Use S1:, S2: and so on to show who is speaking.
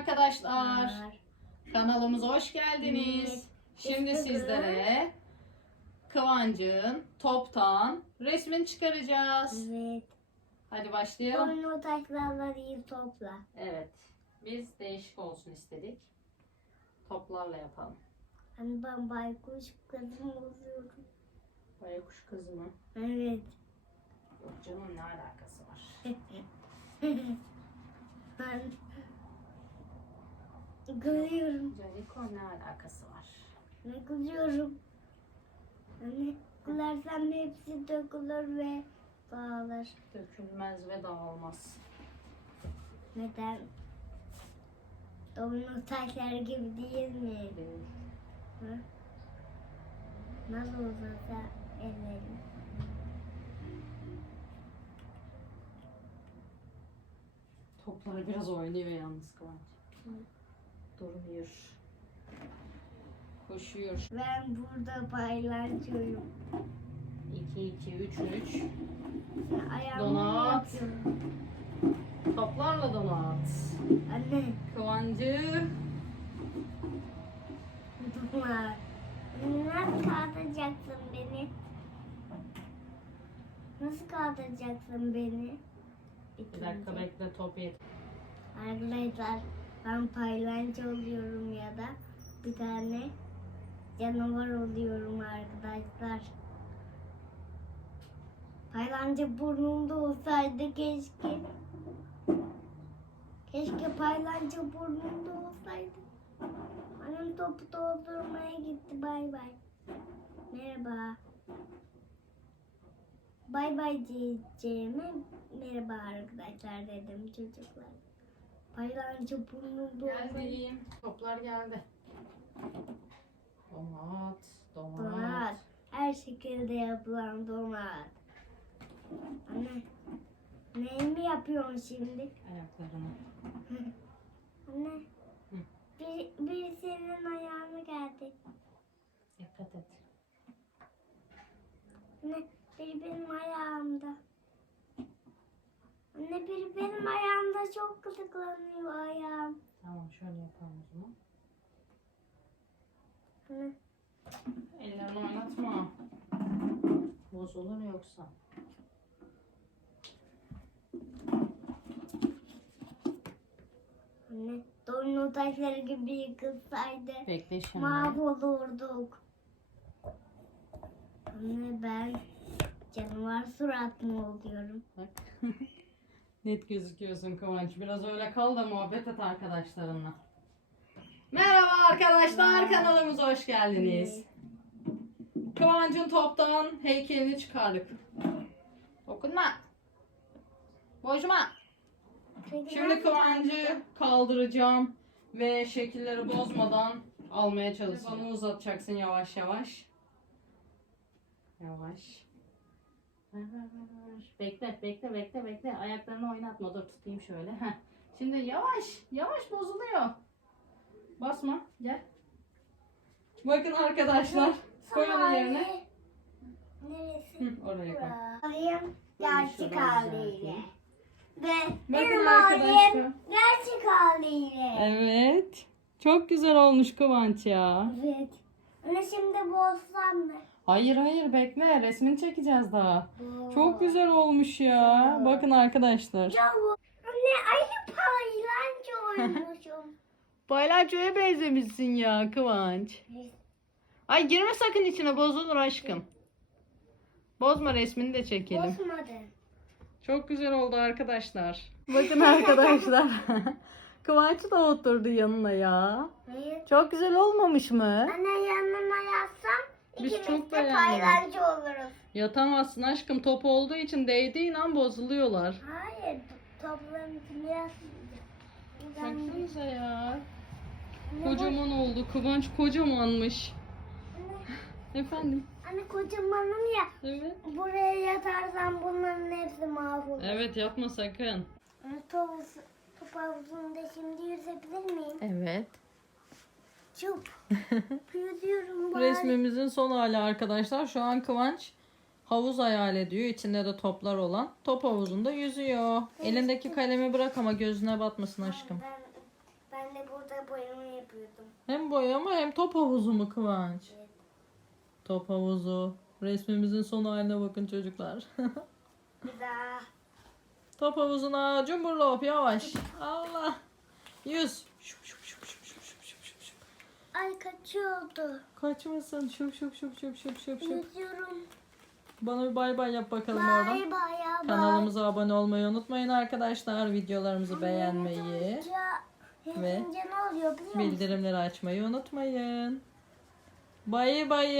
S1: arkadaşlar. Kanalımıza hoş geldiniz. Şimdi sizlere Kıvancı'nın toptan resmini çıkaracağız.
S2: Evet.
S1: Hadi başlayalım.
S2: Domino taşlarla değil topla.
S1: Evet. Biz değişik olsun istedik. Toplarla yapalım.
S2: Hani ben baykuş kızım oluyorum.
S1: Baykuş kızı mı?
S2: Evet.
S1: Yok canım ne alakası var?
S2: ben gülüyorum.
S1: Caliko ne alakası var?
S2: Ne gülüyorum. Hani gülersem hepsi dökülür ve dağılır.
S1: Dökülmez ve dağılmaz.
S2: Neden? Domino taşları gibi değil mi?
S1: Değil.
S2: Hı? Nasıl uzasa ellerim.
S1: Toplar biraz oynuyor yalnız Kıvanç.
S2: Hı.
S1: Durmuyor. Koşuyor.
S2: Ben burada paylaşıyorum.
S1: 2 2 3 3.
S2: Ayağımı
S1: Donat. Toplarla donat.
S2: Anne.
S1: Kıvancı.
S2: Durma. Nasıl kaldıracaksın beni? Nasıl kaldıracaksın beni?
S1: Bir dakika bekle top yet.
S2: Arkadaşlar ben paylancı oluyorum ya da bir tane canavar oluyorum arkadaşlar. Paylancı burnumda olsaydı keşke. Keşke paylancı burnumda olsaydı. Annem topu doldurmaya gitti bay bay. Merhaba. Bay bay diyeceğime merhaba arkadaşlar dedim çocuklar. Paylancı burnumda olsaydı.
S1: Geldim. Toplar geldi. Donat. Donat.
S2: Donat. Her şekilde yapılan donat. Anne. Neyimi yapıyorsun şimdi?
S1: Ayaklarını.
S2: Anne.
S1: Hı.
S2: Bir, bir senin ayağına geldi.
S1: Dikkat et.
S2: Anne bir benim ayağımda. Anne bir benim ayağımda çok gıdıklanıyor ayağım.
S1: Tamam şöyle yapalım o zaman. Ellerini oynatma. Bozulur yoksa.
S2: Anne. Domino taşları gibi yıkılsaydı.
S1: Bekle şimdi.
S2: Mahvolurduk. Anne ben canavar surat mı oluyorum?
S1: Bak. Net gözüküyorsun Kıvanç. Biraz öyle kal da muhabbet et arkadaşlarınla. Merhaba arkadaşlar. Kanalımıza hoş geldiniz. Kıvanç'ın toptan heykelini çıkardık. Dokunma. Bozma. Şimdi Kıvancı kaldıracağım ve şekilleri bozmadan almaya çalışacağım. Bana uzatacaksın yavaş yavaş. Yavaş. Bekle, bekle, bekle, bekle. Ayaklarını oynatma. Dur tutayım şöyle. Heh. Şimdi yavaş, yavaş bozuluyor. Basma, gel. Bakın arkadaşlar. Koy onu yerine.
S2: Neresi?
S1: Hı, oraya koy.
S2: Alayım gerçek haliyle. Ve benim halim gerçek haliyle.
S1: Evet. Çok güzel olmuş Kıvanç ya.
S2: Evet. Şimdi bozsam mı?
S1: Hayır hayır bekle resmini çekeceğiz daha.
S2: Bu.
S1: Çok güzel olmuş ya. Bakın arkadaşlar.
S2: Çok- Anne ayı paylancı olmuşum.
S1: Palyaçoya benzemişsin ya Kıvanç. Ay girme sakın içine bozulur aşkım. Bozma resmini de çekelim.
S2: Bozmadı.
S1: Çok güzel oldu arkadaşlar. Bakın arkadaşlar. Kıvanç da oturdu yanına ya.
S2: Hayır.
S1: Çok güzel olmamış mı?
S2: Anne yanıma yatsam
S1: Biz
S2: ikimiz
S1: çok
S2: de
S1: beğendik.
S2: paylancı oluruz.
S1: Yatamazsın aşkım top olduğu için değdiğin an bozuluyorlar.
S2: Hayır. Topların içine. Ben-
S1: Baksanıza ya. Kocaman oldu. Kıvanç kocamanmış.
S2: Anne,
S1: Efendim?
S2: anne kocamanım ya.
S1: Evet.
S2: Buraya yatarsam bunların hepsi mahvolur.
S1: Evet yapma sakın.
S2: Anne, Top, top havuzunda şimdi yüzebilir miyim?
S1: Evet.
S2: Çok. Yüzüyorum bari.
S1: Resmimizin son hali arkadaşlar. Şu an Kıvanç havuz hayal ediyor. İçinde de toplar olan. Top havuzunda yüzüyor. Elindeki kalemi bırak ama gözüne batmasın aşkım.
S2: Ben, ben de da boyama yapıyordum.
S1: Hem boyama hem top havuzu mu Kıvanç?
S2: Evet.
S1: Top havuzu. Resmimizin son haline bakın çocuklar.
S2: Daha.
S1: Top havuzuna cumburlop yavaş. Allah. Yüz. Şup şup şup şup şup şup şup şup şup.
S2: Ay kaçıyordu.
S1: Kaçmasın. Şup şup şup şup şup şup şup.
S2: Yüzüyorum.
S1: Bana bir bay bay yap bakalım oradan.
S2: Bay bay bay.
S1: Kanalımıza abone olmayı unutmayın arkadaşlar. Videolarımızı beğenmeyi,
S2: Ve... oluyor
S1: bildirimleri açmayı unutmayın.
S2: Bay bay.